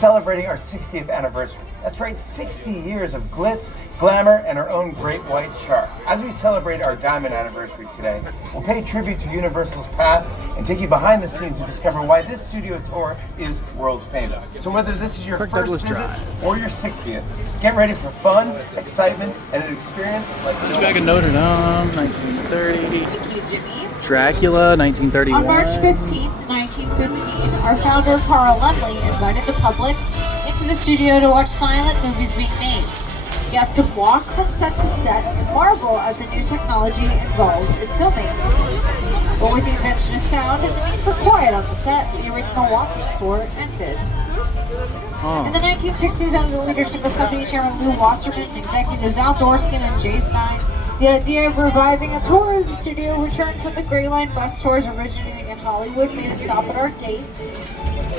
Celebrating our 60th anniversary. That's right, 60 years of glitz, glamour, and our own great white shark. As we celebrate our diamond anniversary today, we'll pay tribute to Universal's past and take you behind the scenes to discover why this studio tour is world famous. So whether this is your first visit or your 60th, get ready for fun, excitement, and an experience like Back in Notre Dame, 1930. Thank you, Jimmy. Dracula, 1931. On March 15th, 1915, our founder, Carl Laemmle, invited the public into the studio to watch silent movies being made. Guests could walk from set to set and marvel at the new technology involved in filming. But with the invention of sound and the need for quiet on the set, the original walking tour ended. In the 1960s, under the leadership of company chairman Lou Wasserman and executives Al Dorskin and Jay Stein, the idea of reviving a tour of the studio returned when the Gray Line bus tours originating in Hollywood made a stop at our gates.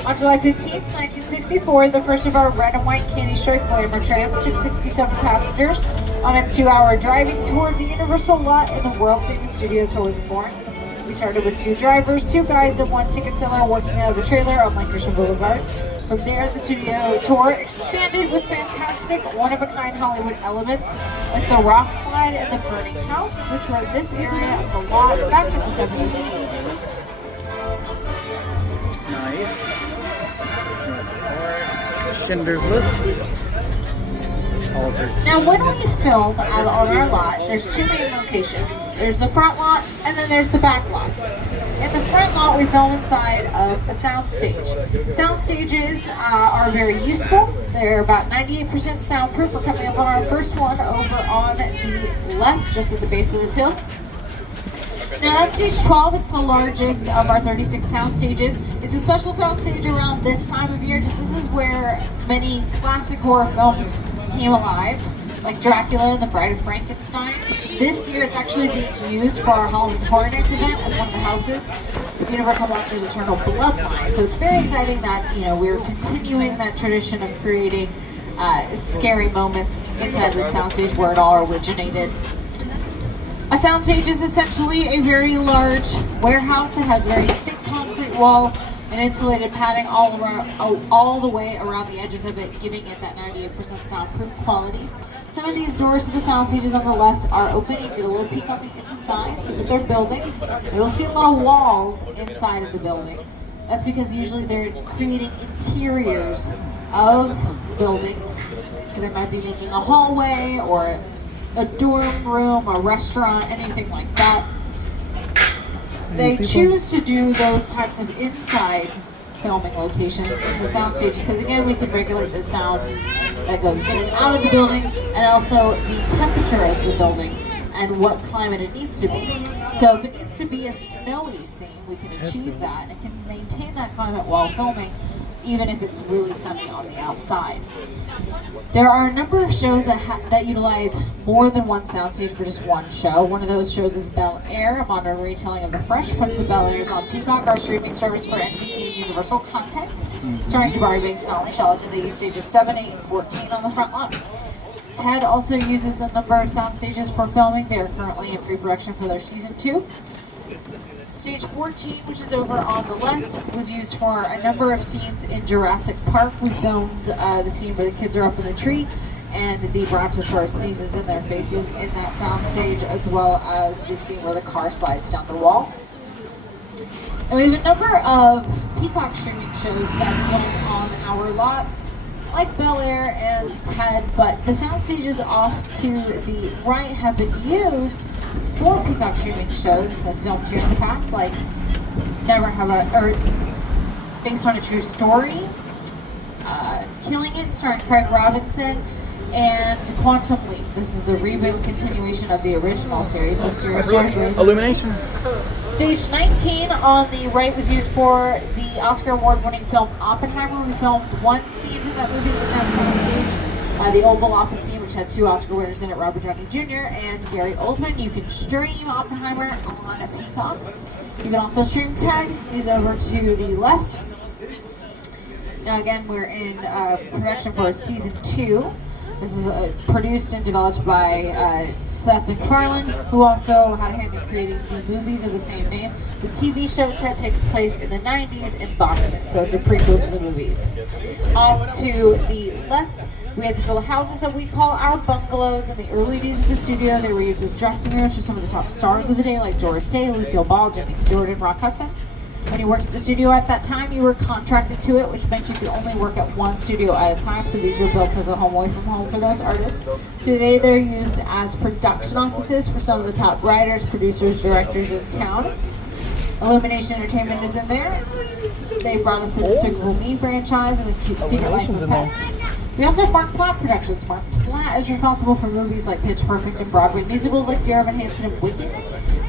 On July 15, 1964, the first of our red and white candy stripe glamour trams took 67 passengers on a 2-hour driving tour of the Universal lot, and the world-famous studio tour was born. We started with 2 drivers, 2 guides, and 1 ticket seller working out of a trailer on Lancaster Boulevard. From there, the studio tour expanded with fantastic, one-of-a-kind Hollywood elements like the rock slide and the burning house, which were in this area of the lot back in the 70s and 80s. Nice. Schindler's List. Now, when we film out on our lot, there's 2 main locations. There's the front lot, and then there's the back lot. In the front lot, we film inside of a sound stage. Sound stages are very useful. They're about 98% soundproof. We're coming up on our first one over on the left, just at the base of this hill. Now that's stage 12. It's the largest of our 36 sound stages. It's a special sound stage around this time of year because this is where many classic horror films came alive, like Dracula and the Bride of Frankenstein. This year it's actually being used for our Halloween Horror Nights event as one of the houses. It's Universal Monsters Eternal Bloodline. So it's very exciting that, you know, we're continuing that tradition of creating scary moments inside the soundstage where it all originated. A soundstage is essentially a very large warehouse that has very thick concrete walls and insulated padding all the way around the edges of it, giving it that 98% soundproof quality. Some of these doors to the sound stages on the left are open. You get a little peek on the inside, see what they're building. You'll see little walls inside of the building. That's because usually they're creating interiors of buildings. So they might be making a hallway or a dorm room, a restaurant, anything like that. They choose to do those types of inside filming locations in the soundstage because, again, we can regulate the sound that goes in and out of the building and also the temperature of the building and what climate it needs to be. So if it needs to be a snowy scene, we can achieve that and can maintain that climate while filming, even if it's really sunny on the outside. There are a number of shows that utilize more than one soundstage for just one show. One of those shows is Bel Air, a modern retelling of The Fresh Prince of Bel Air, is on Peacock, our streaming service for NBC and Universal content. Starring Jabari Banks and Ollie Shelton, they use stages 7, 8, and 14 on the front lot. Ted also uses a number of sound stages for filming. They are currently in pre-production for their season 2. Stage 14, which is over on the left, was used for a number of scenes in Jurassic Park. We filmed the scene where the kids are up in the tree and the Brontosaurus sneezes in their faces in that sound stage, as well as the scene where the car slides down the wall. And we have a number of Peacock streaming shows that film on our lot, like Bel Air and Ted, but the sound stages off to the right have been used for Peacock streaming shows that filmed here in the past, like Never Have I, or based on a true story, Killing It, starring Craig Robinson, and Quantum Leap. This is the reboot continuation of the original series. The series Illumination. Stage 19 on the right was used for the Oscar award-winning film Oppenheimer. We filmed one scene from that movie in that soundstage. The Oval Office scene, which had 2 Oscar winners in it, Robert Downey Jr. and Gary Oldman. You can stream Oppenheimer on Peacock. You can also stream Ted, who's over to the left. Now again, we're in production for season 2. This is produced and developed by Seth MacFarlane, who also had a hand in creating the movies of the same name. The TV show takes place in the 90s in Boston, so it's a prequel to the movies. Off to the left, we have these little houses that we call our bungalows. In the early days of the studio, they were used as dressing rooms for some of the top stars of the day, like Doris Day, Lucille Ball, Jimmy Stewart, and Rock Hudson. When you worked at the studio at that time, you were contracted to it, which meant you could only work at one studio at a time, so these were built as a home away from home for those artists. Today, they're used as production offices for some of the top writers, producers, directors in town. Illumination Entertainment is in there. They brought us the Despicable Me franchise and the Cute Secret Life of Pets. We also have Mark Platt Productions. Mark Platt is responsible for movies like Pitch Perfect and Broadway musicals like Dear Evan Hansen and Wicked.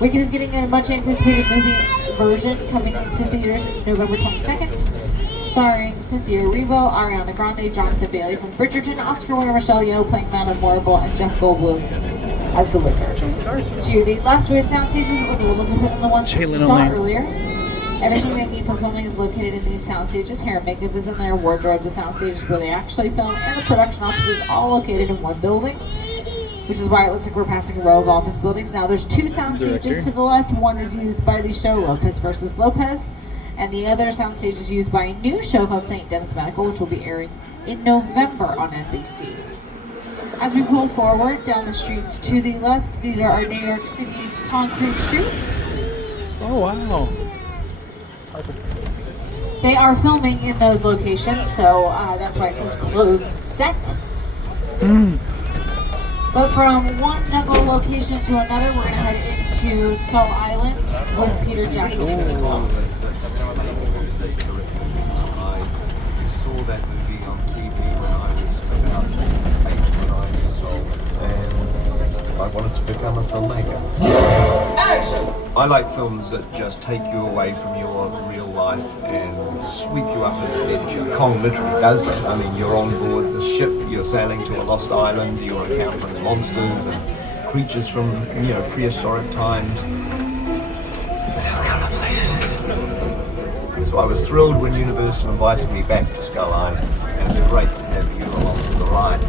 Wicked is getting a much anticipated movie version coming into theaters November 22nd, starring Cynthia Erivo, Ariana Grande, Jonathan Bailey from Bridgerton, Oscar winner Michelle Yeoh playing Madame Morrible, and Jeff Goldblum as the wizard. To the left, we have sound stages that look a little different than the ones we saw earlier. Everything they need for filming is located in these sound stages. Hair and makeup is in there, wardrobe, the sound stages where they actually film, and the production offices all located in one building, which is why it looks like we're passing a row of office buildings. Now there's two sound stages to the left. One is used by the show Lopez versus Lopez, and the other sound stage is used by a new show called St. Dennis Medical, which will be airing in November on NBC. As we pull forward down the streets to the left, these are our New York City concrete streets. Oh, wow. They are filming in those locations, so that's why it says closed set. But from one jungle location to another, we're going to head into Skull Island with Peter Jackson and King Kong. I saw that movie on TV when I was about 8 or 9 years old, and I wanted to become a filmmaker. Action! I like films that just take you away from your real life and sweep you up into adventure. Kong literally does that. I mean, you're on board the ship, you're sailing to a lost island, you're encountering monsters and creatures from, prehistoric times. How can I play it? So I was thrilled when Universal invited me back to Skull Island, and it's great to have you along for the ride.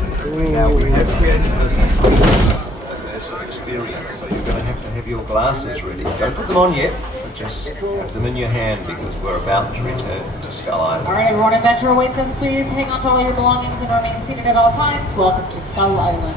Now we have created this immersive experience, so you're going to have your glasses ready. Don't put them on yet, but just have them in your hand because we're about to return to Skull Island. All right, everyone, adventure awaits us. Please hang on to all your belongings and remain seated at all times. Welcome to Skull Island.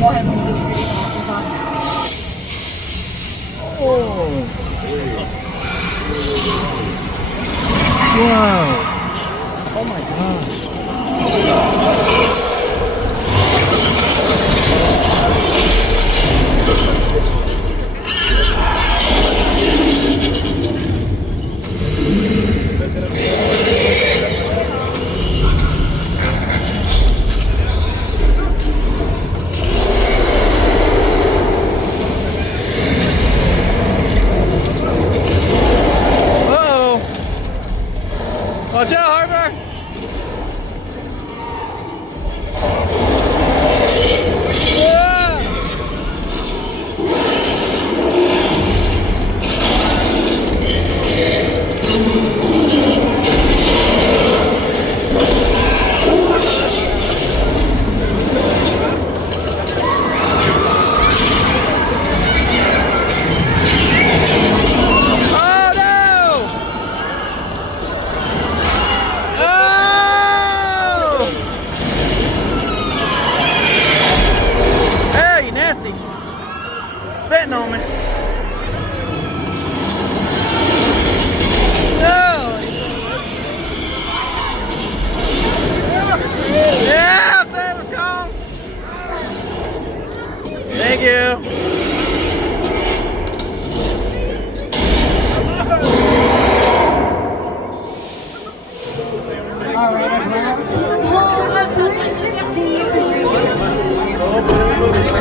Go ahead and move those 3D glasses on.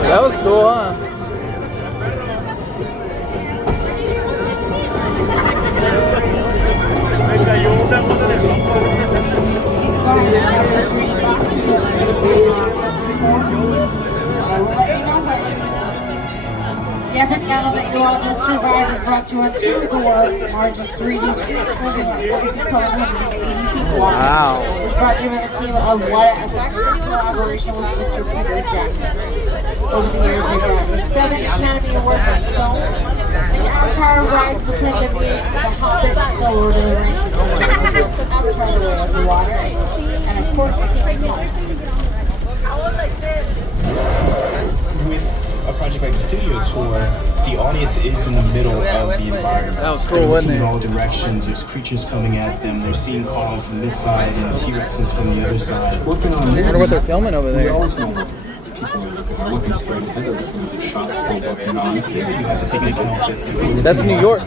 That was cool, huh? You can go ahead and take out those 3D glasses. You'll need them to be on in the tour. I will let you know when. The epic battle that you all just survived is brought to you on 2 of the world's largest 3D screens, measuring about 40 feet tall and 180 feet wide. Wow. It was brought to you by the team of What Effects in collaboration with Mr. Peter Jackson. Over the years, we've brought you 7 Academy Award-winning films, like Avatar, Rise of the Planet of the Apes, The Hobbit, The Lord of the Rings, The Jungle Book, Avatar, The Way of the Water, and of course, King Kong. With a project like the studio tour, the audience is in the middle of the environment. That was cool, They're wasn't looking it? in all directions. There's creatures coming at them. They're seeing Kong from this side and T-Rexes from the other side. Working on I wonder what they're filming over we there. always know that people are looking straight ahead, they're looking at the shots they're working on. Here you have to take into account that That's New York.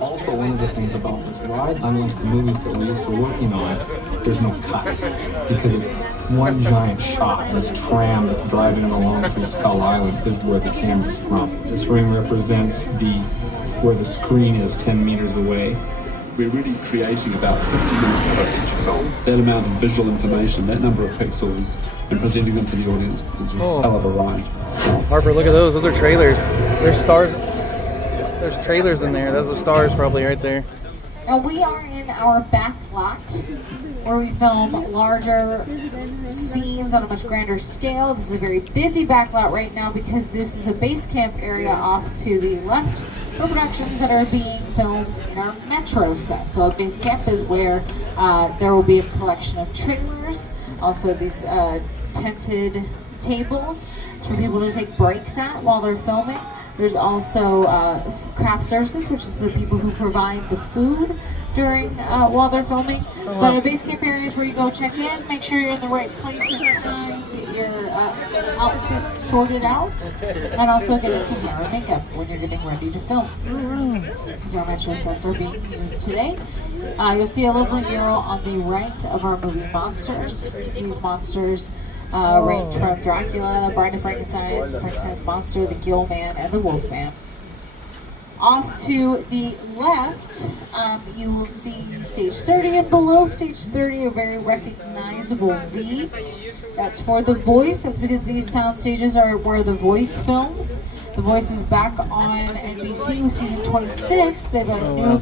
Also, one of the things about this ride, unlike the movies that we're used to working on, there's no cuts because it's one giant shot. This tram that's driving them along through Skull Island is where the camera's from. This ring represents where the screen is 10 meters away. We're really creating about 50 minutes of a feature film. That amount of visual information, that number of pixels, and presenting them to the audience, it's a hell of a ride. Harper, look at those. Those are trailers. There's stars. There's trailers in there. Those are stars probably right there. Now we are in our back lot where we film larger scenes on a much grander scale. This is a very busy back lot right now because this is a base camp area off to the left for productions that are being filmed in our metro set. So a base camp is where there will be a collection of trailers, also these tented tables for people to take breaks at while they're filming. There's also craft services, which is the people who provide the food during while they're filming. But a base camp area is where you go check in, make sure you're in the right place in time, get your outfit sorted out, and also get into hair and makeup when you're getting ready to film. Because our metro sets are being used today. You'll see a lovely mural on the right of our movie monsters. These monsters range from Dracula, Bride of Frankenstein, Frankenstein's monster, the Gill Man, and the Wolf Man. Off to the left, you will see stage 30, and below stage 30, a very recognizable V. That's for The Voice. That's because these sound stages are where The Voice films. The Voice is back on NBC with season 26. They've got a new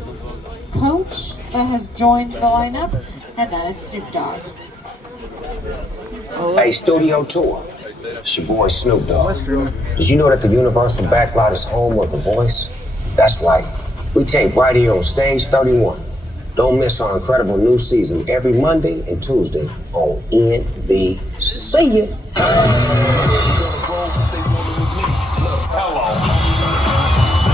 coach that has joined the lineup, and that is Snoop Dogg. Hey, studio tour. It's your boy Snoop Dogg. Did you know that the Universal Backlot is home of The Voice? That's right. We tape right here on Stage 31. Don't miss our incredible new season every Monday and Tuesday on NBC.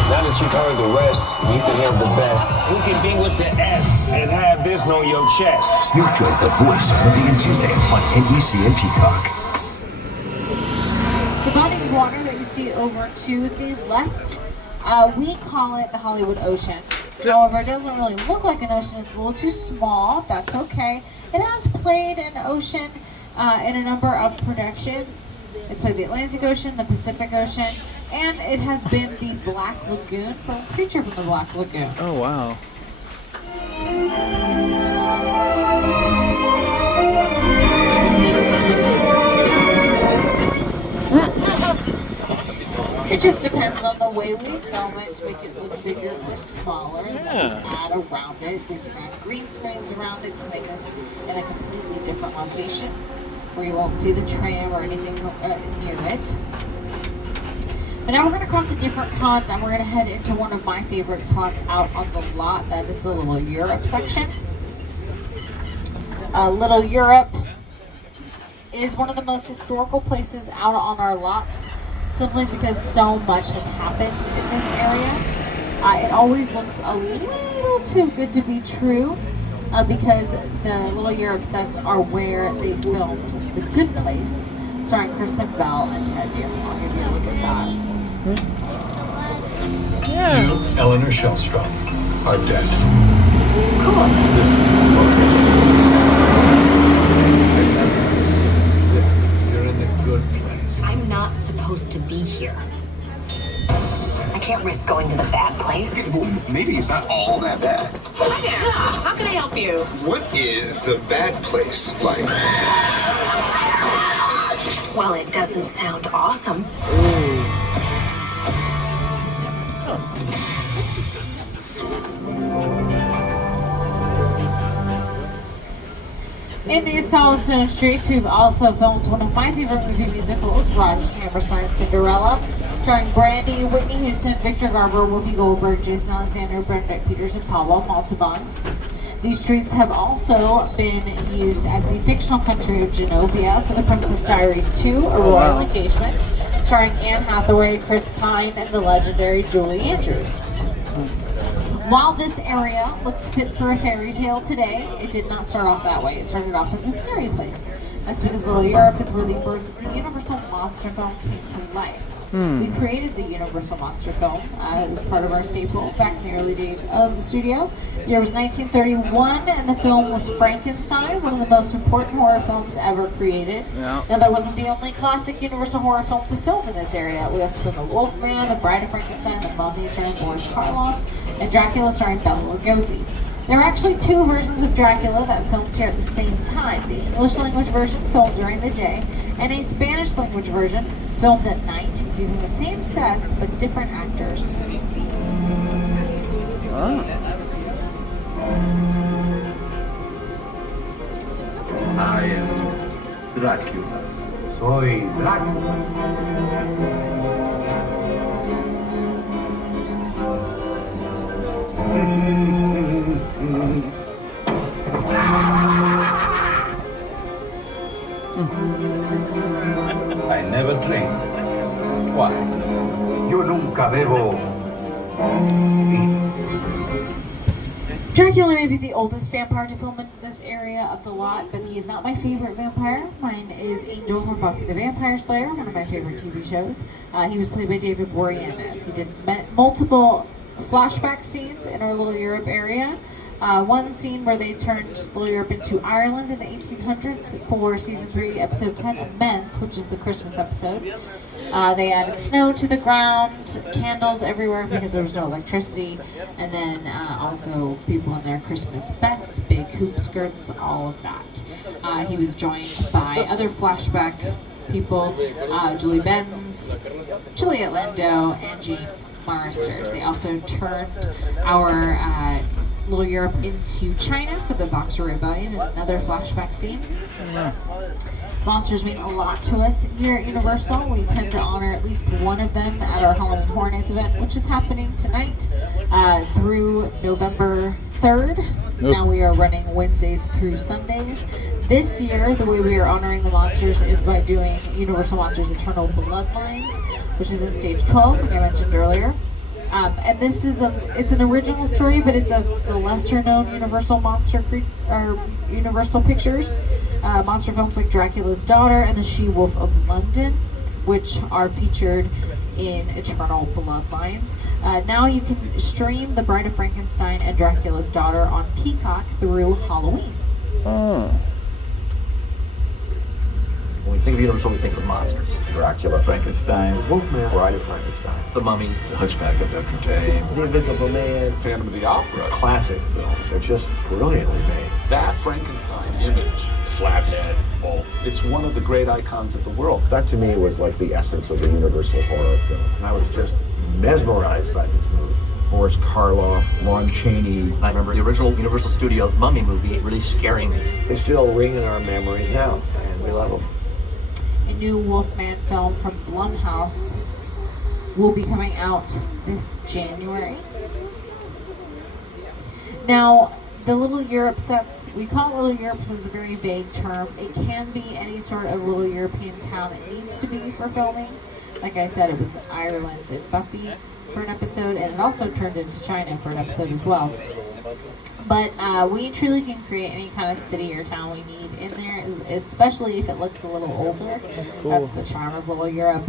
Now that you've heard the rest, you can hear the best. Who can be with the S and have this on your chest? Snoop joins The Voice Monday and Tuesday on NBC and Peacock. The body of water that you see over to the left, we call it the Hollywood Ocean. However, it doesn't really look like an ocean. It's a little too small. That's okay. It has played an ocean in a number of productions. It's played the Atlantic Ocean, the Pacific Ocean, and it has been the Black Lagoon from Creature from the Black Lagoon. Oh, wow. It just depends on the way we film it to make it look bigger or smaller. And then we add around it. We can add green screens around it to make us in a completely different location where you won't see the tram or anything near it. But now we're going to cross a different pond and we're going to head into one of my favorite spots out on the lot. That is the Little Europe section. Little Europe is one of the most historical places out on our lot, simply because so much has happened in this area. It always looks a little too good to be true because the Little Europe sets are where they filmed The Good Place, starring Kristen Bell and Ted Danson. I'll give you a look at that. Yeah. You, Eleanor Shellstrom, are dead. Cool. Yes, you're in the good place. I'm not supposed supposed to be here. I can't risk going to the bad place. Well, maybe it's not all that bad. Hi there. How can I help you? What is the bad place like? Well, it doesn't sound awesome. In these cobblestone streets, we've also filmed one of my favorite movie musicals, Roger Hammerstein's Cinderella, starring Brandy, Whitney Houston, Victor Garber, Whoopi Goldberg, Jason Alexander, Bernadette Peters, and Pablo Montalban. These streets have also been used as the fictional country of Genovia for The Princess Diaries 2, A Royal Engagement, starring Anne Hathaway, Chris Pine, and the legendary Julie Andrews. While this area looks fit for a fairy tale today, it did not start off that way. It started off as a scary place. That's because Little Europe is where the birth of the Universal monster film came to life. We created the Universal monster film as part of our staple back in the early days of the studio. The year was 1931, and the film was Frankenstein, one of the most important horror films ever created. Yeah. Now, that wasn't the only classic Universal horror film to film in this area. We also filmed The Wolfman, The Bride of Frankenstein, The Mummy starring Boris Karloff, and Dracula starring Bela Lugosi. There are actually two versions of Dracula that filmed here at the same time. The English language version filmed during the day, and a Spanish language version filmed at night using the same sets but different actors. I am Dracula. Soy I never drink. Why? Yo nunca bebo. Dracula may be the oldest vampire to film in this area of the lot, but he is not my favorite vampire. Mine is Angel from Buffy the Vampire Slayer, one of my favorite TV shows. He was played by David Boreanaz. He did multiple flashback scenes in our Little Europe area. One scene where they turned Little Europe into Ireland in the 1800s for season 3, episode 10, Immense, which is the Christmas episode. They added snow to the ground, candles everywhere because there was no electricity, and then also people in their Christmas bests, big hoop skirts, all of that. He was joined by other flashback people, Julie Benz, Juliet Lendo, and James Marsters. They also turned our Little Europe into China for the Boxer Rebellion, and another flashback scene. Monsters mean a lot to us here at Universal. We tend to honor at least one of them at our Halloween Horror Nights event, which is happening tonight through November 3rd. Now we are running Wednesdays through Sundays. This year, the way we are honoring the monsters is by doing Universal Monsters Eternal Bloodlines, which is in stage 12, like I mentioned earlier. And this is it's an original story, but it's of the lesser known Universal Universal Pictures monster films like Dracula's Daughter and The She-Wolf of London, which are featured in Eternal Bloodlines. Now you can stream The Bride of Frankenstein and Dracula's Daughter on Peacock through Halloween. When we think of Universal, we think of monsters. Dracula, Frankenstein, Wolfman, Bride of Frankenstein, The Mummy, The Hunchback of Notre Dame, The Invisible Man, Phantom of the Opera. Classic films. They're just brilliantly made. That Frankenstein image, flathead, bolt, it's one of the great icons of the world. That to me was like the essence of the Universal horror film. And I was just mesmerized by this movie. Boris Karloff, Lon Chaney. I remember the original Universal Studios Mummy movie really scaring me. They still ring in our memories now, and we love them. A new Wolfman film from Blumhouse will be coming out this January. Now, the Little Europe sets, we call it Little Europe since it's a very vague term. It can be any sort of little European town it needs to be for filming. Like I said, it was Ireland and Buffy for an episode, and it also turned into China for an episode as well. But we truly can create any kind of city or town we need in there, especially if it looks a little older. That's the charm of Little Europe.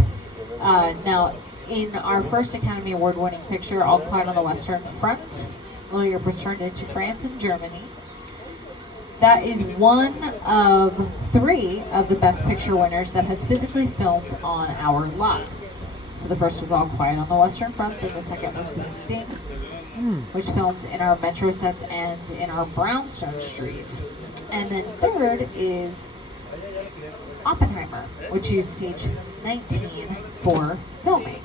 Now, in our first Academy Award-winning picture, All Quiet on the Western Front, Little Europe was turned into France and Germany. That is one of 3 of the Best Picture winners that has physically filmed on our lot. So the first was All Quiet on the Western Front, then the second was The Sting, which filmed in our Metro sets and in our Brownstone Street. And then third is Oppenheimer, which used stage 19 for filming.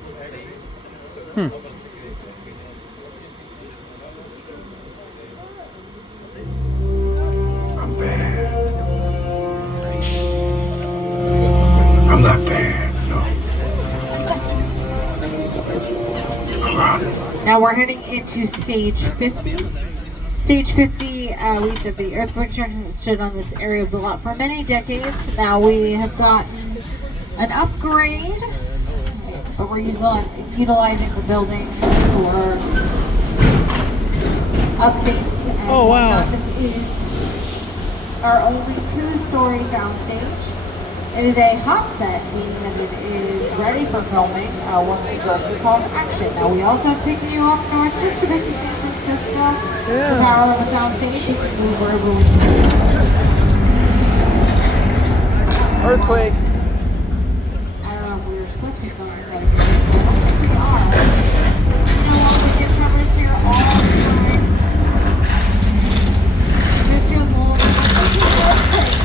I'm bad. I'm not bad, no. Now we're heading into stage 50. Stage 50, we used to have the earthquake junction that stood on this area of the lot for many decades. Now we have gotten an upgrade, but we're utilizing the building for updates and whatnot. This is our only 2-story soundstage. It is a hot set, meaning that it is ready for filming once the director calls action. Now we also have taken you up north just a bit to San Francisco. The power of a soundstage, we can move wherever we need to. Earthquake. I don't know if we were supposed to be filming inside of here. I don't think we are. You know what? We get tremors here all the time. This feels a little bit like this is an earthquake.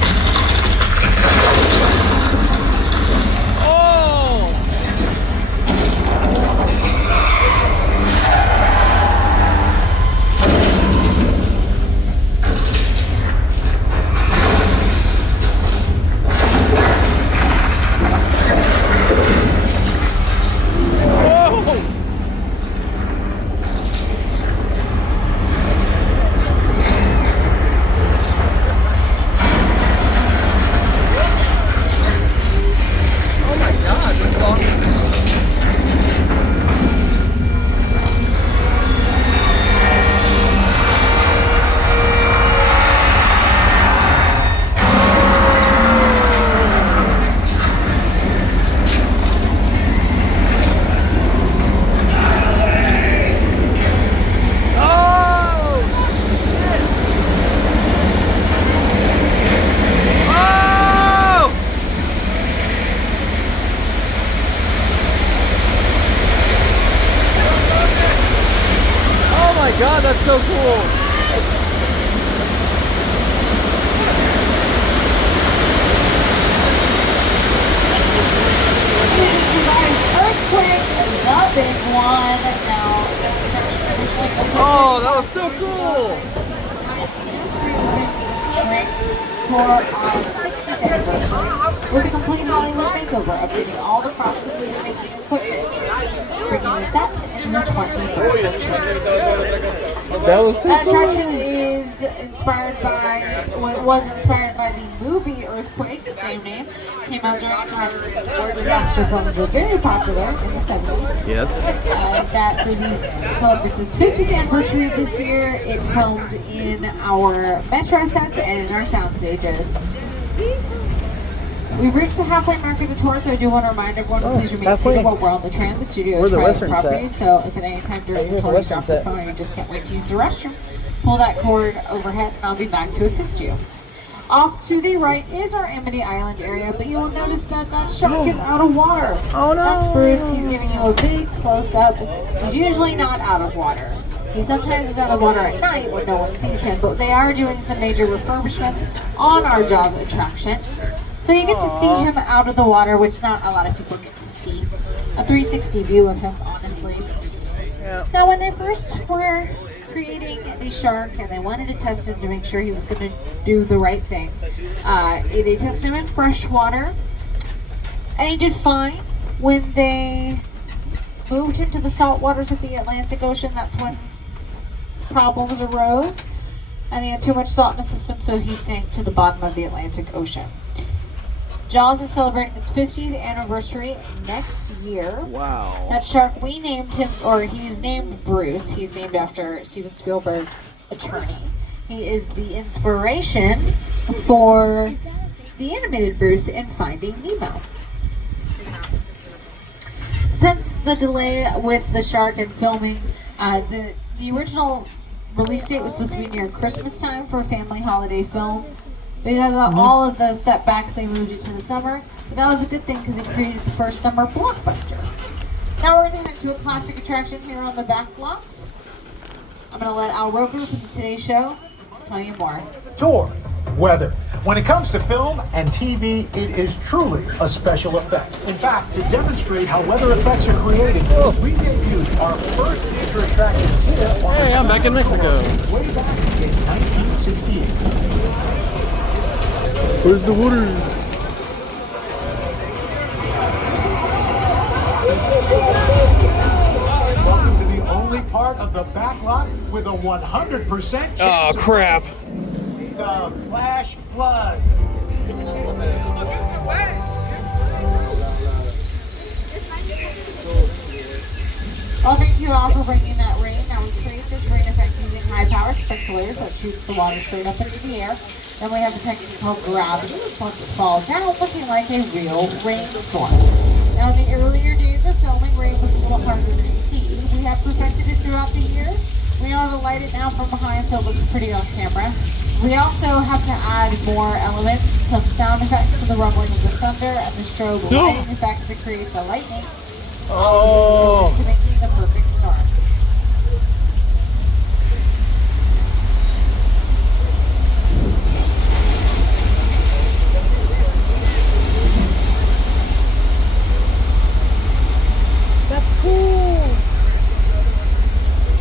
God, that's so cool. You just survived earthquake, the big one. Now, that section originally opened. Oh, that was so cool. Just reopened this spring for our 60th anniversary with a complete Hollywood makeover, updating all the props and movie making equipment, bringing the set into the 21st century. That was so That cool. attraction is inspired by, well, it was inspired by the movie Earthquake, the same name. Came out during a time where disaster films were very popular in the 70s. Yes. That movie celebrates its 50th anniversary this year. It filmed in our Metro sets and in our sound stages. We've reached the halfway mark of the tour, so I do want to remind everyone to please remain seated while we're on the train. The studio is private property, so if at any time during the tour you drop your phone or you just can't wait to use the restroom, pull that cord overhead and I'll be back to assist you. Off to the right is our Amity Island area, but you will notice that that shark is out of water. Oh no! That's Bruce. He's giving you a big close-up. He's usually not out of water. He sometimes is out of water at night when no one sees him, but they are doing some major refurbishments on our Jaws attraction. So you get to see him out of the water, which not a lot of people get to see. A 360 view of him, honestly. Yeah. Now, when they first were creating the shark and they wanted to test him to make sure he was going to do the right thing, they tested him in fresh water, and he did fine. When they moved him to the salt waters of the Atlantic Ocean, that's when problems arose, and he had too much salt in the system, so he sank to the bottom of the Atlantic Ocean. Jaws is celebrating its 50th anniversary next year. Wow. That shark, we named him, or he's named Bruce. He's named after Steven Spielberg's attorney. He is the inspiration for the animated Bruce in Finding Nemo. Since the delay with the shark and filming, the original release date was supposed to be near Christmas time for a family holiday film. Because of all of those setbacks, they moved it to the summer. But that was a good thing because it created the first summer blockbuster. Now we're going to head to a classic attraction here on the back lot. I'm going to let Al Roker from the Today Show tell you more. Tour, weather. When it comes to film and TV, it is truly a special effect. In fact, to demonstrate how weather effects are created, we debuted our first major attraction here on Hey, I'm back in Mexico. Way back in 1968. Where's the water? Welcome to the only part of the back lot with a 100% chance. Oh, crap. The flash flood. Well, thank you all for bringing that rain. Now we create this rain effect using high-power sprinklers that shoots the water straight up into the air. Then we have a technique called gravity, which lets it fall down, looking like a real rainstorm. Now, in the earlier days of filming, rain was a little harder to see. We have perfected it throughout the years. We know how to light it now from behind so it looks pretty on camera. We also have to add more elements, some sound effects for the rumbling of the thunder and the strobe lighting effects to create the lightning. All of those go into making the perfect storm. That's cool.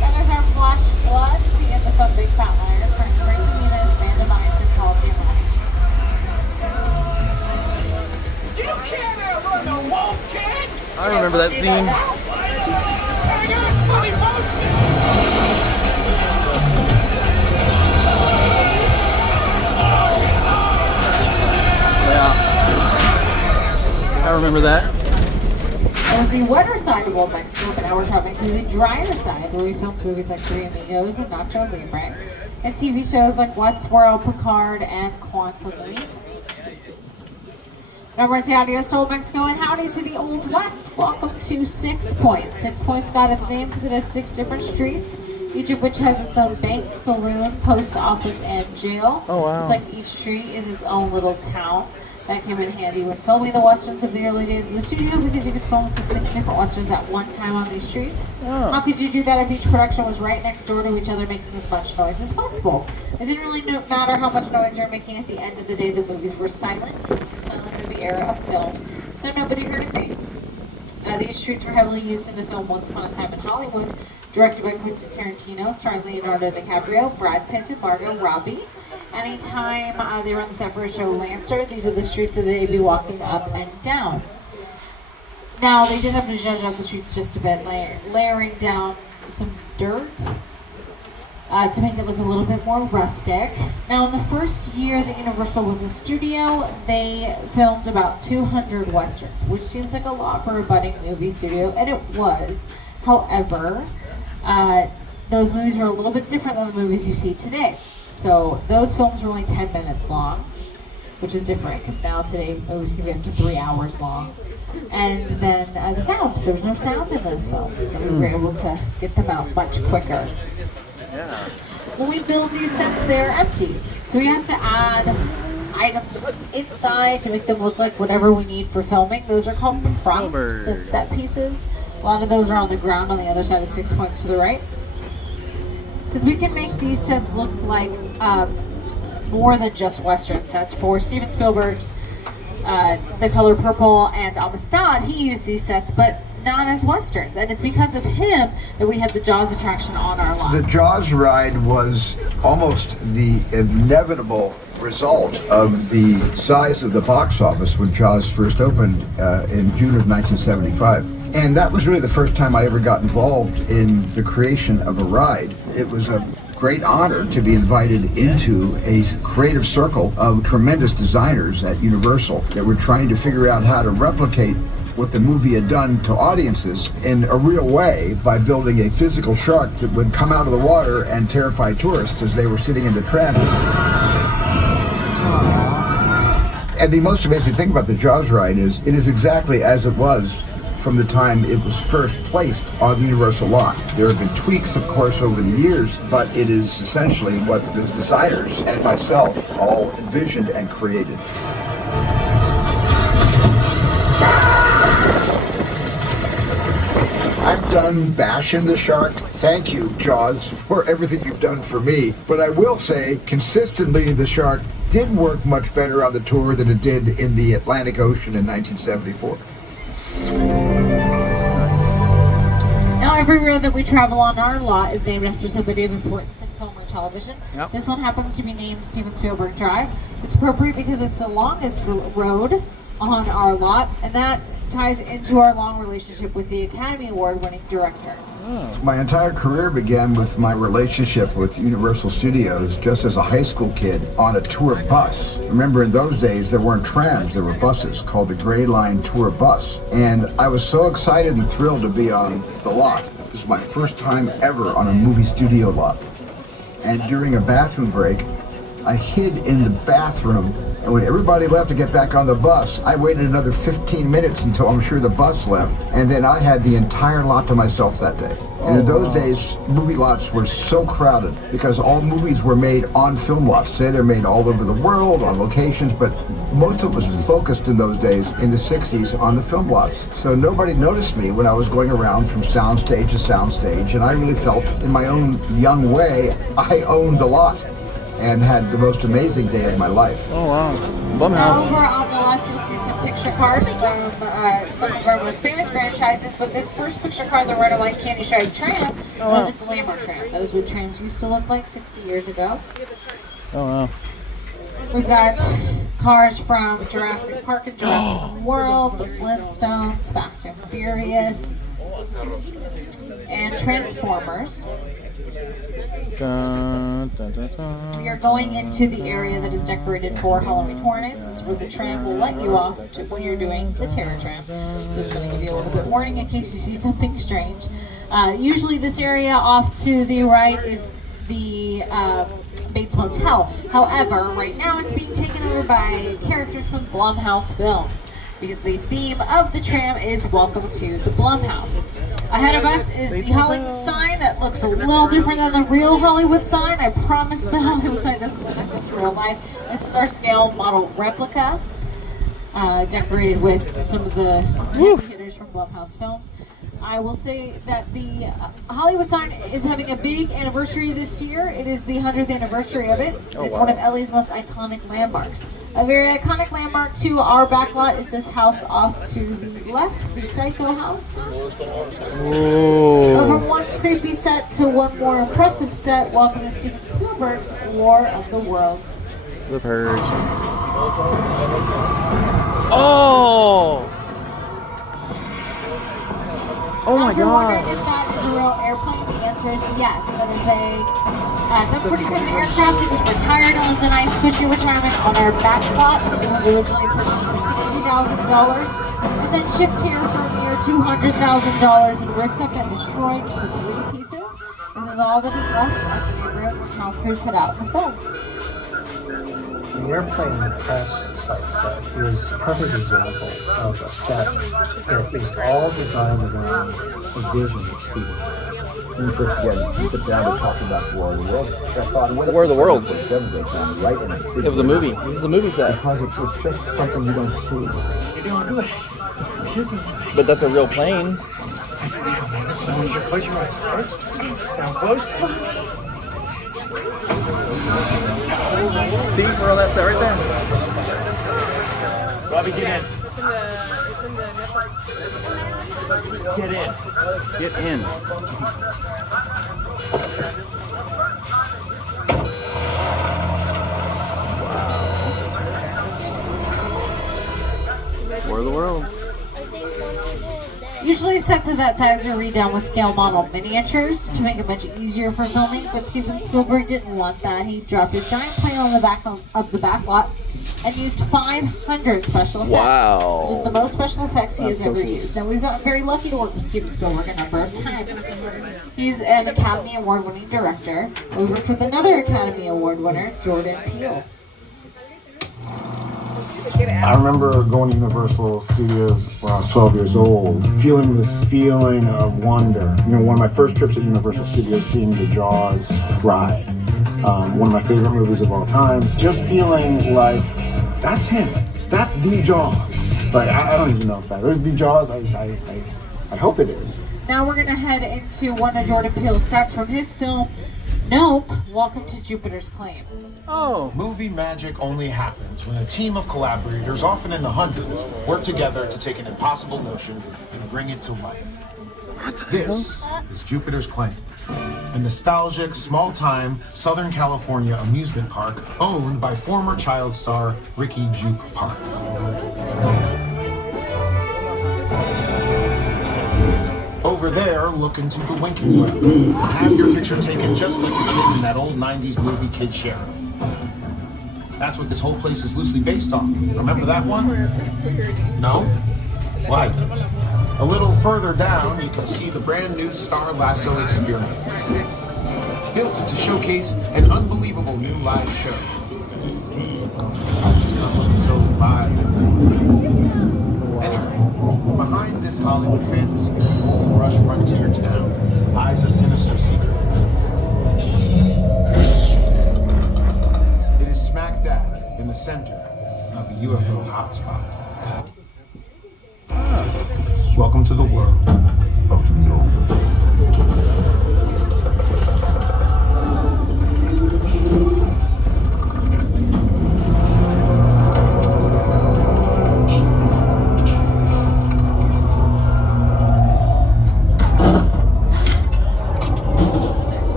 That is our flash flood. See in the fun big fat liners from Frankie Muniz, Amanda Bynes, and Paul Giamatti. You can't outrun a wolf, kid! I remember that scene. Yeah. I remember that. That was the wetter side of Old Mexico, but now we're traveling through the drier side, where we filmed movies like Three Amigos and Nacho Libre, and TV shows like Westworld, Picard, and Quantum Leap. Emergency adios to Old Mexico and howdy to the Old West. Welcome to 6 Points. 6 Points got its name because it has 6 different streets, each of which has its own bank, saloon, post office, and jail. Oh, wow. It's like each street is its own little town. That came in handy when filming the westerns of the early days of the studio because you could film to 6 different westerns at one time on these streets. Oh. How could you do that if each production was right next door to each other making as much noise as possible? It didn't really matter how much noise you were making. At the end of the day, the movies were silent. It was the silent movie era of film, so nobody heard a thing. These streets were heavily used in the film Once Upon a Time in Hollywood, directed by Quentin Tarantino, starring Leonardo DiCaprio, Brad Pitt, and Margot Robbie. Anytime they were on the set for a show Lancer, these are the streets that they'd be walking up and down. Now, they did have to zhuzh up the streets just a bit, layering down some dirt to make it look a little bit more rustic. Now, in the first year that Universal was a studio, they filmed about 200 westerns, which seems like a lot for a budding movie studio, and it was. However, those movies were a little bit different than the movies you see today. So those films were only 10 minutes long, which is different because now today movies can be up to 3 hours long. And then the sound, there was no sound in those films, so we were able to get them out much quicker. Yeah. When we build these sets, they're empty. So we have to add items inside to make them look like whatever we need for filming. Those are called props and set pieces. A lot of those are on the ground on the other side of 6 Points to the right. Because we can make these sets look like more than just Western sets. For Steven Spielberg's The Color Purple and Amistad, he used these sets, but not as Westerns. And it's because of him that we have the Jaws attraction on our lot. The Jaws ride was almost the inevitable result of the size of the box office when Jaws first opened in June of 1975. And that was really the first time I ever got involved in the creation of a ride. It was a great honor to be invited into a creative circle of tremendous designers at Universal that were trying to figure out how to replicate what the movie had done to audiences in a real way by building a physical shark that would come out of the water and terrify tourists as they were sitting in the tram. And the most amazing thing about the Jaws ride is it is exactly as it was from the time it was first placed on the Universal lot. There have been tweaks, of course, over the years, but it is essentially what the designers and myself all envisioned and created. I'm done bashing the shark. Thank you, Jaws, for everything you've done for me. But I will say, consistently, the shark did work much better on the tour than it did in the Atlantic Ocean in 1974. Now, every road that we travel on our lot is named after somebody of importance in film or television. Yep. This one happens to be named Steven Spielberg Drive. It's appropriate because it's the longest road on our lot, and that ties into our long relationship with the Academy Award-winning director. My entire career began with my relationship with Universal Studios just as a high school kid on a tour bus. Remember, in those days, there weren't trams, there were buses called the Gray Line Tour Bus. And I was so excited and thrilled to be on the lot. This was my first time ever on a movie studio lot. And during a bathroom break, I hid in the bathroom, and when everybody left to get back on the bus, I waited another 15 minutes until I'm sure the bus left, and then I had the entire lot to myself that day. And in those days, movie lots were so crowded because all movies were made on film lots. Today they're made all over the world, on locations, but most of it was focused in those days, in the 60s, on the film lots. So nobody noticed me when I was going around from soundstage to soundstage, and I really felt, in my own young way, I owned the lot and had the most amazing day of my life. Oh wow. Now over on the left you'll see some picture cars from some of our most famous franchises, but this first picture car, the red and white candy striped tram, was a glamour tram. That is what trams used to look like 60 years ago. Oh wow. We've got cars from Jurassic Park and Jurassic World, the Flintstones, Fast and Furious, and Transformers. We are going into the area that is decorated for Halloween Hornets. This is where the tram will let you off to when you're doing the Terror Tram. So just want to give you a little bit warning in case you see something strange. Usually this area off to the right is the Bates Motel. However, right now it's being taken over by characters from Blumhouse Films because the theme of the tram is Welcome to the Blumhouse. Ahead of us is the Hollywood sign that looks a little different than the real Hollywood sign. I promise the Hollywood sign doesn't look like this in real life. This is our scale model replica, decorated with some of the heavy hitters from Blumhouse Films. I will say that the Hollywood sign is having a big anniversary this year. It is the 100th anniversary of it. It's one of LA's most iconic landmarks. A very iconic landmark to our backlot is this house off to the left, the Psycho House. Over one creepy set to one more impressive set, welcome to Steven Spielberg's War of the Worlds. The Purge. Oh! Oh my God. If you're wondering God. if that is a real airplane, the answer is yes. That is a 747 aircraft. It is retired and lives a nice cushy retirement on our back lot. It was originally purchased for $60,000 and then shipped here for a mere $200,000 and ripped up and destroyed into 3 pieces. This is all that is left of the neighborhood where Tom Cruise hid out in the film. The airplane press site set is a perfect example of a set that is all designed around a vision of Steven. When you first sit down to talk about War of the Worlds, I thought, War of the Worlds. Right in it. It was a movie. This is a movie set. Because it's just something you don't see. But that's a real plane. Close your eyes, right? Now close. See, we're on that set right there. Robbie, get in. Get in. Get in. War of the Worlds. Usually sets of that size are redone with scale model miniatures to make it much easier for filming, but Steven Spielberg didn't want that. He dropped a giant plane on the back of the back lot and used 500 special effects. Wow. It is the most special effects he has ever used. And we've gotten very lucky to work with Steven Spielberg a number of times. He's an Academy Award-winning director. We worked with another Academy Award winner, Jordan Peele. I remember going to Universal Studios when I was 12 years old, feeling this feeling of wonder. You know, one of my first trips at Universal Studios, seeing the Jaws ride, one of my favorite movies of all time. Just feeling like, that's him. That's the Jaws. But I don't even know if that is the Jaws. I hope it is. Now we're going to head into one of Jordan Peele's sets from his film, Nope, Welcome to Jupiter's Claim. Oh. Movie magic only happens when a team of collaborators, often in the hundreds, work together to take an impossible notion and bring it to life. This is Jupiter's Claim, a nostalgic, small-time Southern California amusement park owned by former child star Ricky Juke Park. Over there, look into the winking well and have your picture taken just like the kids in that old 90s movie Kid Sharon. That's what this whole place is loosely based on. Remember that one? No? Why? A little further down, you can see the brand new Star Lasso experience. Built to showcase an unbelievable new live show. So live. Anyway, behind this Hollywood fantasy, gold rush frontier town, lies a sinister secret. It is smack dab in the center of a UFO hotspot. Welcome to the world of Nova.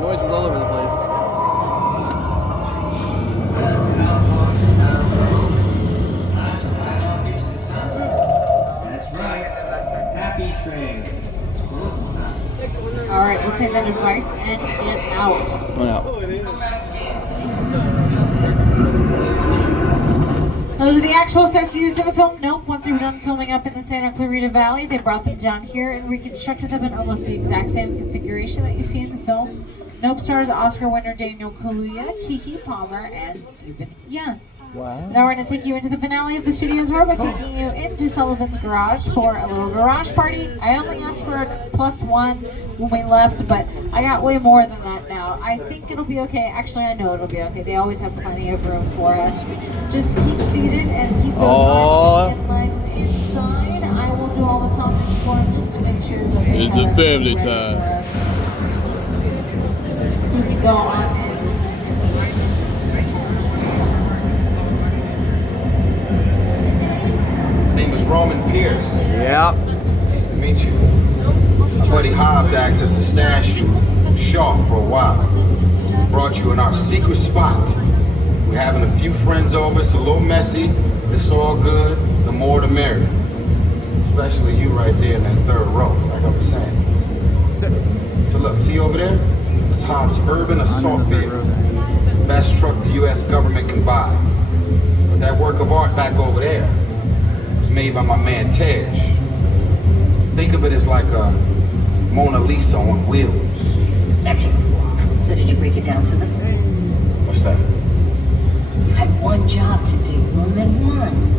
Noises all over the place. That's right. Happy train. It's closing time. All right, we'll take that advice and get out. Those are the actual sets used in the film Nope. Once they were done filming up in the Santa Clarita Valley, they brought them down here and reconstructed them in almost the exact same configuration that you see in the film. Nope stars Oscar winner Daniel Kaluuya, Keke Palmer, and Stephen Yeun. Wow. Now we're going to take you into the finale of the studio tour by taking you into Sullivan's garage for a little garage party. I only asked for a +1 when we left, but I got way more than that now. I think it'll be okay. Actually, I know it'll be okay. They always have plenty of room for us. Just keep seated and keep those arms and legs inside. I will do all the talking for them just to make sure that they have everything ready for us. So we can go on and just discussed. Name is Roman Pierce. Yep. Nice to meet you. My buddy Hobbs asked us to stash you sharp for a while. Brought you in our secret spot. We're having a few friends over. It's a little messy, but it's all good. The more the merrier. Especially you right there in that third row, like I was saying. So look, see over there? That's Hobbs' urban assault vehicle. Best truck the U.S. government can buy. But that work of art back over there was made by my man Tej. Think of it as like a Mona Lisa on wheels. Extra. So did you break it down to them? What's that? You had one job to do, Roman, one.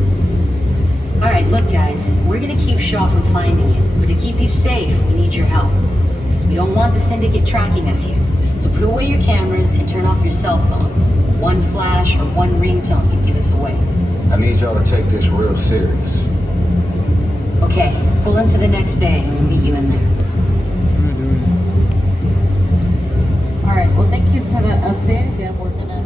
All right, look guys, we're gonna keep Shaw from finding you, but to keep you safe, we need your help. We don't want the syndicate tracking us here, so put away your cameras and turn off your cell phones. One flash or one ringtone can give us away. I need y'all to take this real serious. Okay, pull into the next bay and we'll meet you in there. Alright, well thank you for that update. Again, we're gonna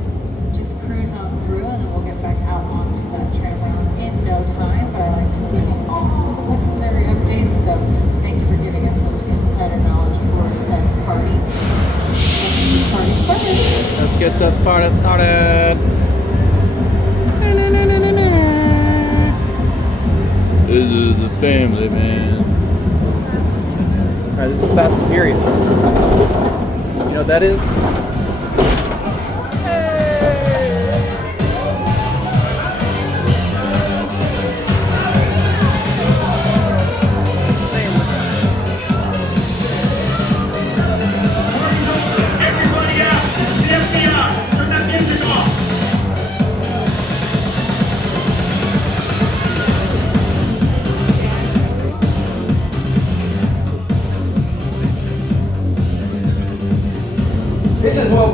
just cruise on through and then we'll get back out onto that tram route in no time. But I like to give you all the necessary updates, so thank you for giving us some insider knowledge for said party. Let's get this party started. Let's get this party started. This is the family, man. Alright, this is Fast and Furious. You know what that is?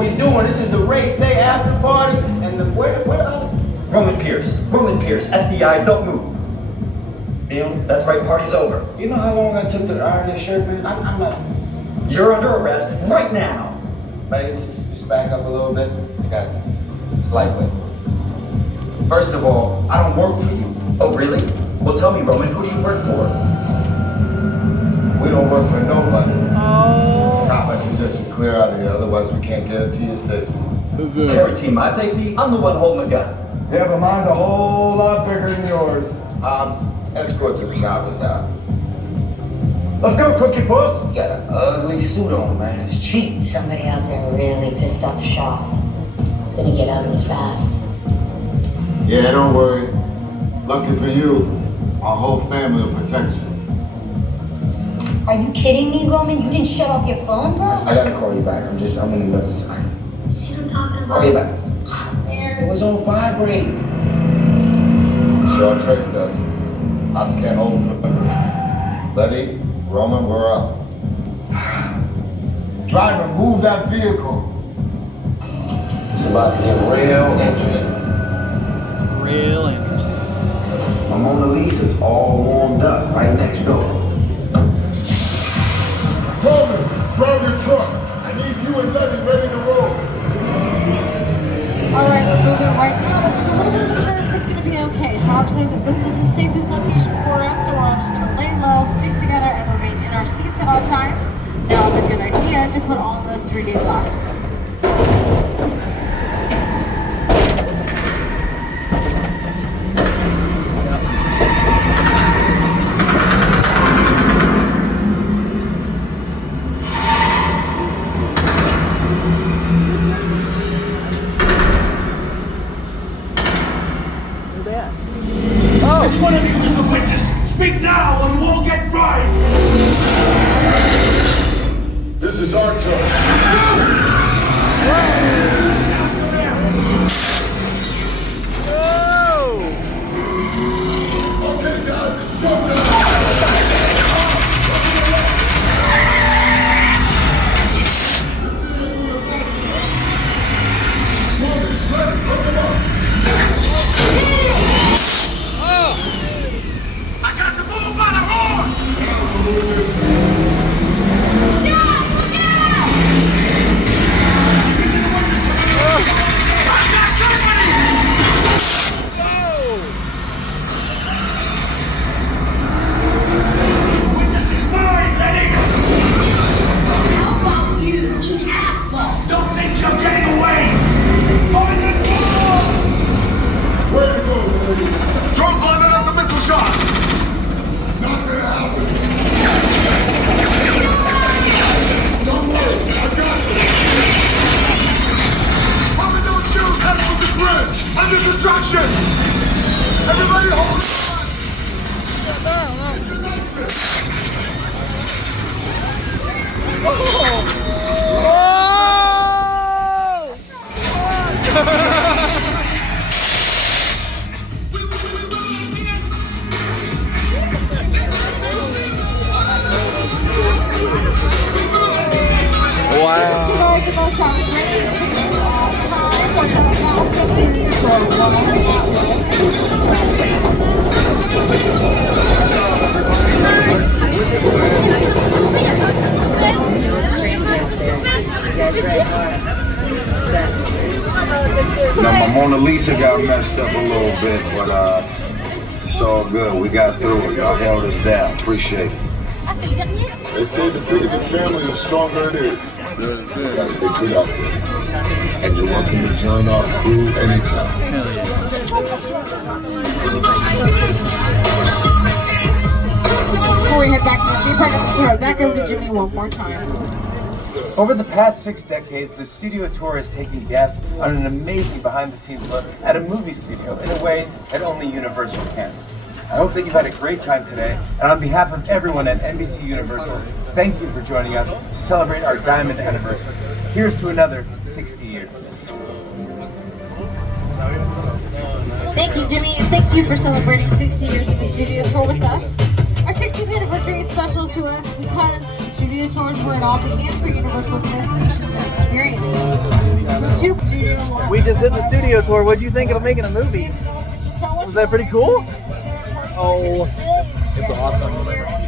we doing. This is the race day after party, and where the other? Roman Pierce, FBI, don't move. Neil, that's right, party's over. You know how long I took to iron this shirt, man? I'm not. You're under arrest right now. Like, just back up a little bit. It's lightweight. First of all, I don't work for you. Oh, really? Well, tell me, Roman, who do you work for? We don't work for nobody. Oh. I suggest you clear out of here, otherwise we can't guarantee your safety. Guarantee my safety? I'm the one holding the gun. Yeah, but mine's a whole lot bigger than yours. Hobbs, escort this novice out. Let's go, Cookie Puss. You got an ugly suit on, man. It's cheap. Somebody out there really pissed off Shaw. It's gonna get ugly fast. Yeah, don't worry. Lucky for you, our whole family will protect you. Are you kidding me, Roman? You didn't shut off your phone, bro? I gotta call you back. I'm in another side. See what I'm talking about? Call you back. It was on vibrate. Shaw traced us. Hobbs can't hold him. Letty, Roman, we're up. Driver, move that vehicle. It's about to get real interesting. Real interesting. My Mona Lisa's all warmed up right next door. Roman, grab your truck. I need you and Letty ready to roll. Alright, we're moving right now. Let's take a little bit of a turn. It's going to be okay. Hobbs says that this is the safest location for us, so we're all just going to lay low, stick together, and remain in our seats at all times. Now is a good idea to put on those 3D glasses. Which one of you is the witness? Speak now or you won't get fried! This is our turn. Okay, guys, it's showtime. Drone's lining up the missile shot! Not gonna happen. Don't worry, I got this. Probably don't shoot! Head for the bridge! Under construction! Everybody hold Tonight, the most outrageous chase of all time was a Fast and Furious Road 1. Now my Mona Lisa got messed up a little bit, but it's all good. We got through it. Y'all held us down. Appreciate it. They say the bigger the family, the stronger it is. You gotta stay good out there. And you're welcome to join our crew anytime. Hell yeah. Before we head back to the theme park, I'm going to throw it back over to Jimmy one more time. Over the past 6 decades, the studio tour has taken guests on an amazing behind-the-scenes look at a movie studio in a way that only Universal can. I hope that you've had a great time today, and on behalf of everyone at NBC Universal, thank you for joining us to celebrate our diamond anniversary. Here's to another 60 years. Thank you, Jimmy, and thank you for celebrating 60 years of the studio tour with us. Our 60th anniversary is special to us because the studio tours where it all began for Universal Destinations and Experiences. The tube studio. We just did the studio tour. What'd you think of making a movie? Was that pretty cool? Oh, it's awesome.